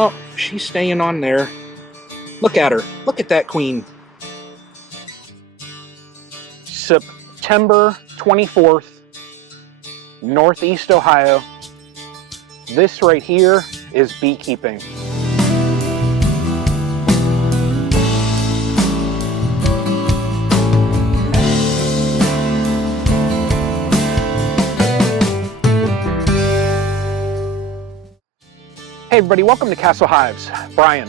Oh, she's staying on there. Look at her. Look at that queen. September 24th, Northeast Ohio. This right here is beekeeping. Hey everybody, welcome to Castle Hives. Brian.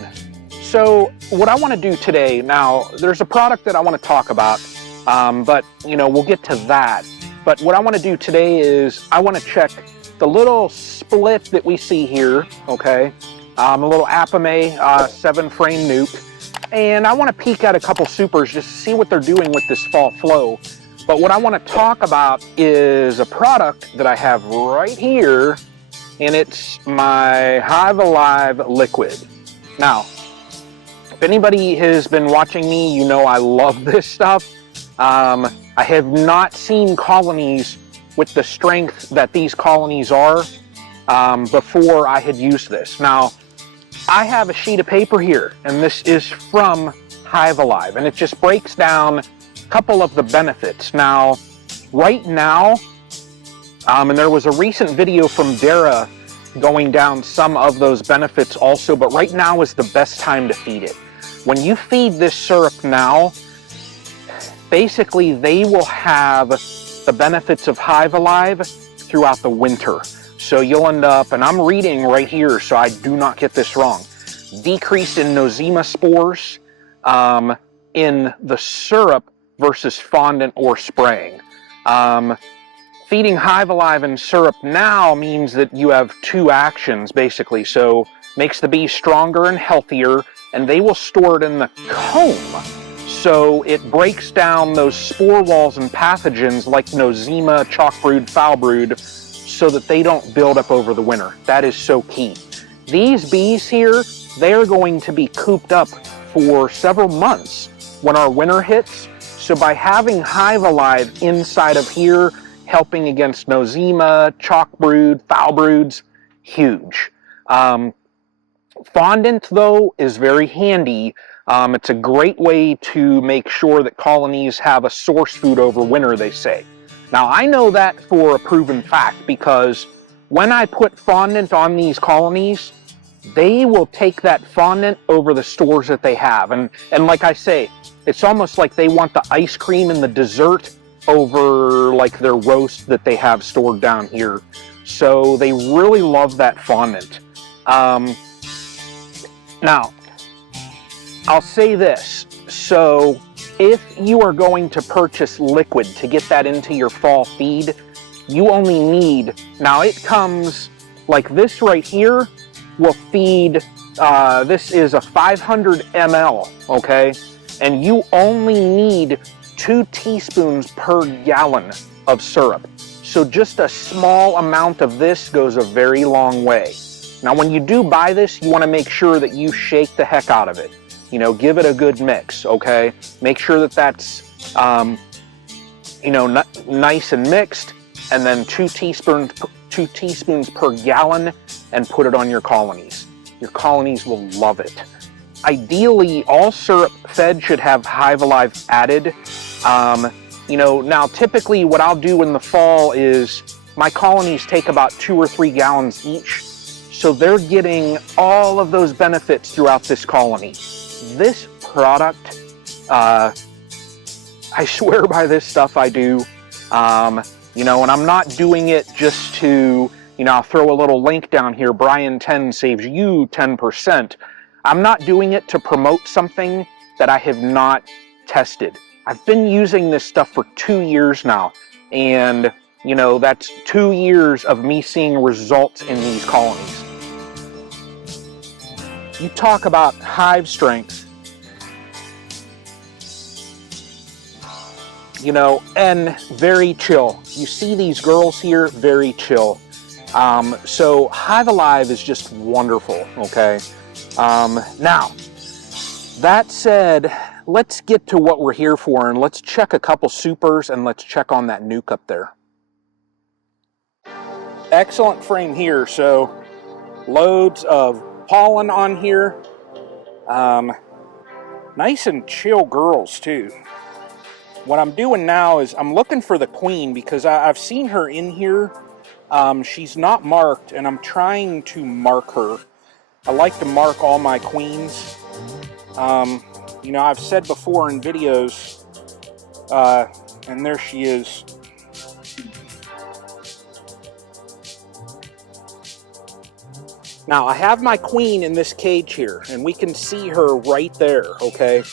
So what I want to do today, now there's a product that I want to talk about, but we'll get to that. But what I want to do today is I want to check the little split that we see here, okay? A little Apimaye 7-frame nuke. And I want to peek at a couple supers just to see what they're doing with this fall flow. But what I want to talk about is a product that I have right here, and it's my HiveAlive liquid. Now, if anybody has been watching me, you know I love this stuff. I have not seen colonies with the strength that these colonies are before I had used this. Now, I have a sheet of paper here, and this is from HiveAlive, and it just breaks down a couple of the benefits. Now, right now, and there was a recent video from Dara going down some of those benefits also, but right now is the best time to feed it. When you feed this syrup now, basically they will have the benefits of HiveAlive throughout the winter. So you'll end up, and I'm reading right here so I do not get this wrong, decrease in nosema spores in the syrup versus fondant or spraying. Feeding HiveAlive in syrup now means that you have two actions, basically. So makes the bees stronger and healthier, and they will store it in the comb. So it breaks down those spore walls and pathogens like nosema, chalk brood, foul brood, so that they don't build up over the winter. That is so key. These bees here, they're going to be cooped up for several months when our winter hits. So by having HiveAlive inside of here, helping against nosema, chalk brood, foul broods, huge. Fondant, though, is very handy. It's a great way to make sure that colonies have a source food over winter, they say. Now, I know that for a proven fact because when I put fondant on these colonies, they will take that fondant over the stores that they have. And like I say, it's almost like they want the ice cream and the dessert over like their roast that they have stored down here. So they really love that fondant. Now, I'll say this. So if you are going to purchase liquid to get that into your fall feed, you only need, now it comes like this right here will feed, this is a 500 ml, okay? And you only need 2 teaspoons per gallon of syrup. So just a small amount of this goes a very long way. Now when you do buy this, you want to make sure that you shake the heck out of it. Give it a good mix, okay? Make sure that that's, nice and mixed, and then 2 teaspoons per gallon, and put it on your colonies. Your colonies will love it. Ideally, all syrup fed should have HiveAlive added. Now typically what I'll do in the fall is my colonies take about 2 or 3 gallons each. So they're getting all of those benefits throughout this colony. This product, I swear by this stuff I do, and I'm not doing it just to, I'll throw a little link down here, Brian 10 saves you 10%. I'm not doing it to promote something that I have not tested. I've been using this stuff for 2 years now, and that's 2 years of me seeing results in these colonies. You talk about hive strength, and very chill. You see these girls here, very chill. So HiveAlive is just wonderful, okay? Now, that said, let's get to what we're here for, and let's check a couple supers, and let's check on that nuke up there. Excellent frame here, so loads of pollen on here. Nice and chill girls too. What I'm doing now is I'm looking for the queen because I've seen her in here. She's not marked, and I'm trying to mark her. I like to mark all my queens. You know, I've said before in videos, and there she is. Now, I have my queen in this cage here, and we can see her right there, okay?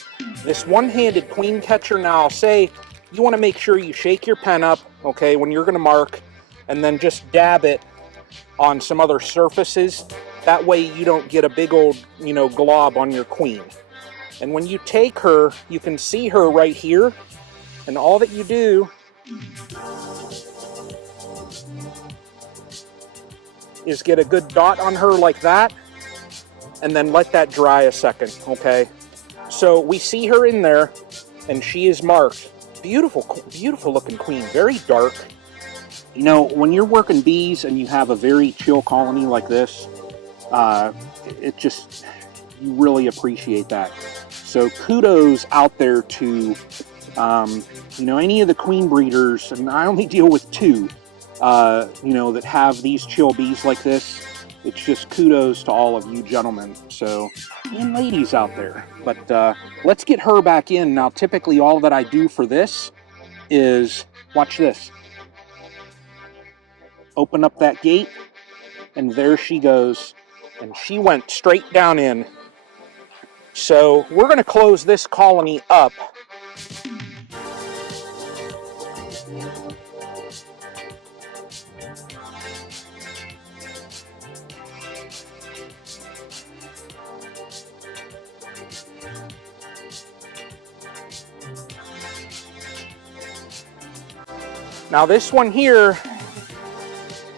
This one-handed queen catcher, now I'll say, you want to make sure you shake your pen up, okay, when you're going to mark, and then just dab it on some other surfaces. That way you don't get a big old, you know, glob on your queen. And when you take her, you can see her right here, and all that you do is get a good dot on her like that, and then let that dry a second, okay? So we see her in there, and she is marked. Beautiful, beautiful looking queen, very dark. You know, when you're working bees and you have a very chill colony like this, it just, you really appreciate that. So kudos out there to, you know, any of the queen breeders, and I only deal with 2, you know, that have these chill bees like this. It's just kudos to all of you gentlemen, so, and ladies out there. But let's get her back in. Now, typically all that I do for this is, watch this. Open up that gate, and there she goes. And she went straight down in. So we're going to close this colony up. Now this one here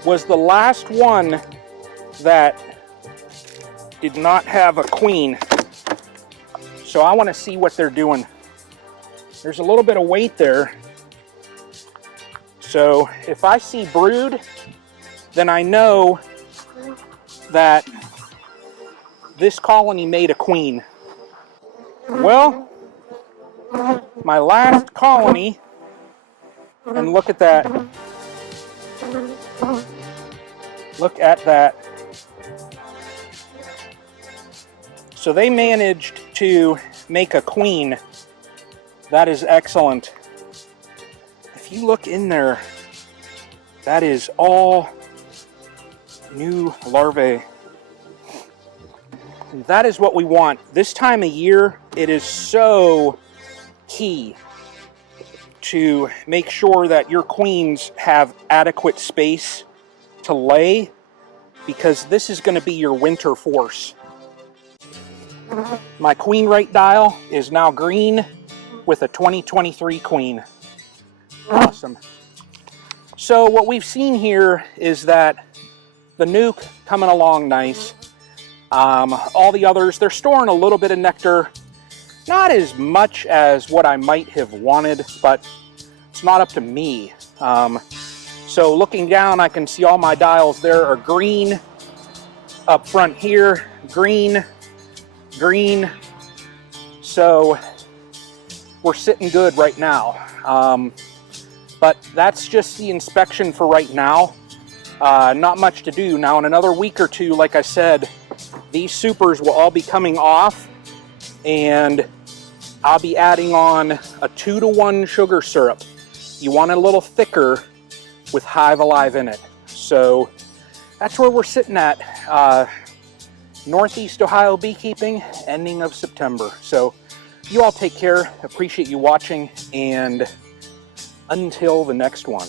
was the last one that did not have a queen. So I want to see what they're doing. There's a little bit of weight there. So if I see brood, then I know that this colony made a queen. Well, my last colony, and look at that. Look at that. So they managed to make a queen. That is excellent. If you look in there, that is all new larvae. And that is what we want. This time of year, it is so key to make sure that your queens have adequate space to lay, because this is going to be your winter force. My queen rate dial is now green with a 2023 queen. Awesome. So what we've seen here is that the nuke coming along nice. All the others, they're storing a little bit of nectar. Not as much as what I might have wanted, but it's not up to me. So looking down, I can see all my dials there are green. Up front here, green, green. So we're sitting good right now. But that's just the inspection for right now. Not much to do. Now in another week or two, like I said, these supers will all be coming off, and I'll be adding on a 2-to-1 sugar syrup. You want it a little thicker with HiveAlive in it. So that's where we're sitting at. Northeast Ohio beekeeping, ending of September. So you all take care. Appreciate you watching, and until the next one.